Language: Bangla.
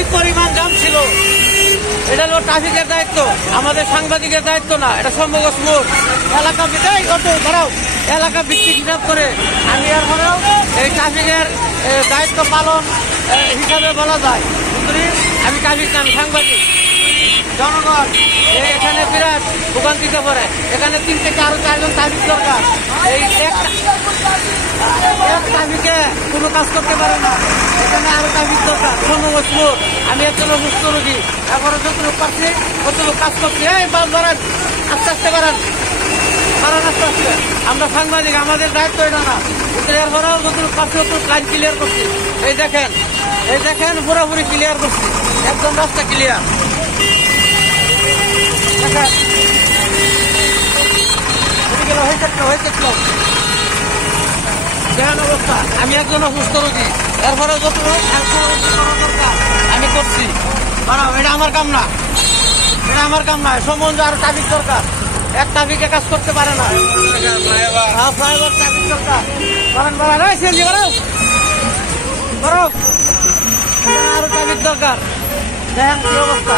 কি পরিমাণ জাম ছিল, এটা হলো ট্রাফিকের দায়িত্ব, আমাদের সাংবাদিকের দায়িত্ব না। এটা সম্ভবত মোট এলাকা ভিত্তিক ধরাও এলাকা ভিত্তিক হিসাব করে আমি এরপরেও এই ট্রাফিকের দায়িত্ব পালন হিসাবে বলা যায়। আমি ট্রাফিক না, আমি সাংবাদিক। জনগণ এখানে বিরাট ভোগান্তিতে পড়ে, এখানে 3 থেকে আরো 4 জন ট্রাফিক দরকার। এই এক ট্রাফিকে কোনো কাজ করতে পারে না, এখানে আরো ট্রাফিক দরকার। সম্ভবত মোট আমি একজন অসুস্থ রোগী, এরপরে যতটুকু পাচ্ছি ততটুকু কাজ করছি। এই বাস ধরেন, আস্তে আস্তে বাড়ান আস্তে আস্তে। আমরা সাংবাদিক, আমাদের দায়িত্ব এটা না। কিন্তু এরপরেও যতটুকু পাচ্ছি ততটুকু লাইন ক্লিয়ার করছি। এই দেখেন পুরোপুরি ক্লিয়ার করছি, একদম রাস্তা ক্লিয়ার। অবস্থা, আমি একজন অসুস্থ রোগী, এরপরে যতটুকু দরকার আমি করছি। এটা আমার কাম না, এটা আমার কাম না। সম্বন্ধে আরো ট্রাফিক দরকার, এক ট্রাফিকে কাজ করতে পারে না। ফ্লাইওভার ট্রাফিক দরকার, আরো ট্রাফিক দরকার। দেখেন কি অবস্থা।